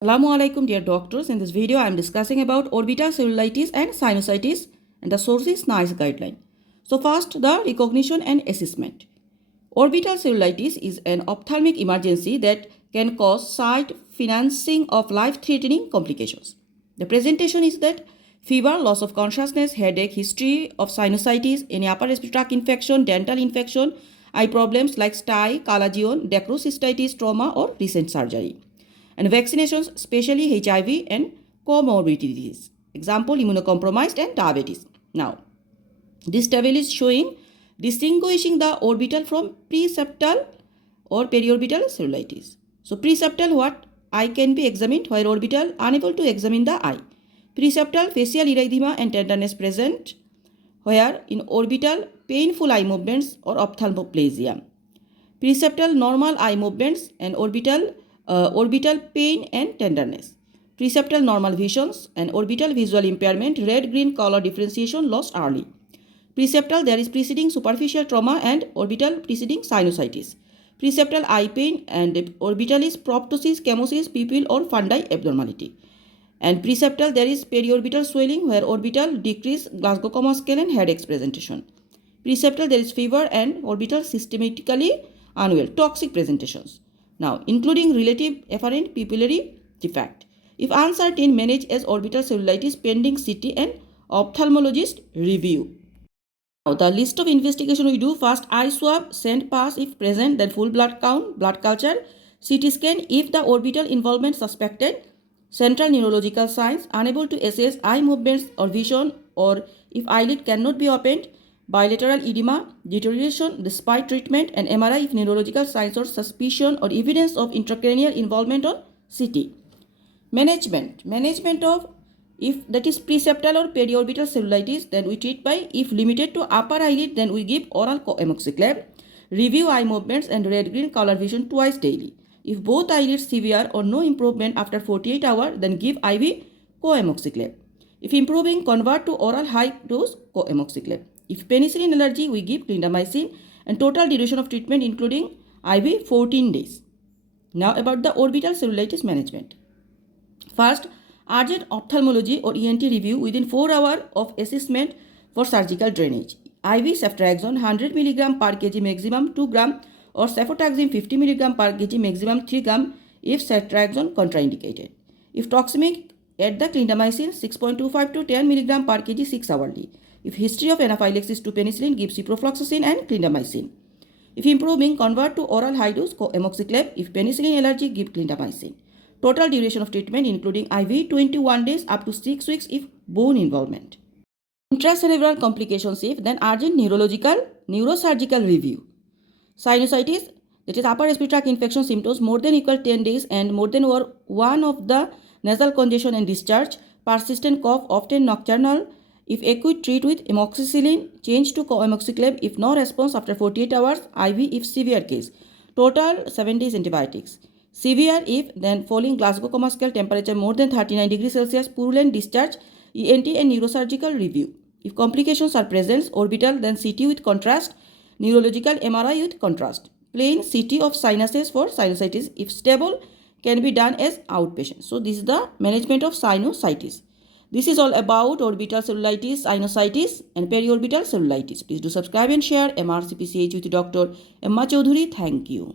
Assalamu alaikum dear doctors. In this video I am discussing about orbital cellulitis and sinusitis and the source is NICE guideline. So first the recognition and assessment. Orbital cellulitis is an ophthalmic emergency that can cause sight financing of life-threatening complications. The presentation is that fever, loss of consciousness, headache, history of sinusitis, any upper respiratory tract infection, dental infection, eye problems like sty, calagion, dacrocystitis, trauma or recent surgery. And vaccinations, especially HIV and comorbidities. Example, immunocompromised and diabetes. Now, this table is showing distinguishing the orbital from preseptal or periorbital cellulitis. So, preseptal what? Eye can be examined, while orbital unable to examine the eye. Preseptal facial erythema and tenderness present, where in orbital painful eye movements or ophthalmoplegia. Preseptal normal eye movements and orbital pain and tenderness. Preseptal normal visions and orbital visual impairment, red-green color differentiation lost early. Preseptal there is preceding superficial trauma and orbital preceding sinusitis. Preseptal eye pain and orbital is proptosis, chemosis, pupil or fundi abnormality. And preseptal there is periorbital swelling where orbital decrease Glasgow coma scale and headaches presentation. Preseptal there is fever and orbital systematically unwell, toxic presentations. Now, including relative afferent pupillary defect. If uncertain, manage as orbital cellulitis pending CT and ophthalmologist review. Now, the list of investigation we do: first eye swab, send pass if present, then full blood count, blood culture, CT scan if the orbital involvement suspected, central neurological signs, unable to assess eye movements or vision, or if eyelid cannot be opened, bilateral edema, deterioration despite treatment, and MRI if neurological signs or suspicion or evidence of intracranial involvement on CT. Management of, if that is preseptal or periorbital cellulitis, then we treat by, if limited to upper eyelid, then we give oral co-amoxiclav. Review eye movements and red-green color vision twice daily. If both eyelids severe or no improvement after 48 hours, then give IV co-amoxiclav. If improving, convert to oral high-dose co-amoxiclav. If penicillin allergy, we give clindamycin, and total duration of treatment including IV 14 days. Now about the orbital cellulitis management. First, urgent ophthalmology or ENT review within 4 hours of assessment for surgical drainage. IV ceftriaxone 100 mg per kg maximum 2 gram or cefotaxime 50 mg per kg maximum 3 gram if ceftriaxone contraindicated. If toxemic, add the clindamycin 6.25 to 10 mg per kg 6 hourly. If history of anaphylaxis to penicillin, give ciprofloxacin and clindamycin. If improving, convert to oral high-dose co-amoxiclav. If penicillin allergy, give clindamycin. Total duration of treatment including IV 21 days up to 6 weeks if bone involvement. Intracerebral complications if, then urgent neurosurgical review. Sinusitis, that is upper respiratory tract infection symptoms more than equal 10 days and more than or one of the nasal congestion and discharge, persistent cough often nocturnal. If acute, treat with amoxicillin, change to co-amoxiclav if no response after 48 hours, IV if severe case. Total 7 days antibiotics. Severe if, then falling Glasgow coma scale, temperature more than 39 degrees Celsius, purulent discharge, ENT and neurosurgical review. If complications are present, orbital, then CT with contrast, neurological MRI with contrast. Plain CT of sinuses for sinusitis, if stable, can be done as outpatient. So this is the management of sinusitis. This is all about orbital cellulitis, sinusitis and periorbital cellulitis. Please do subscribe and share. MRCPCH with Dr. Emma Chaudhuri. Thank you.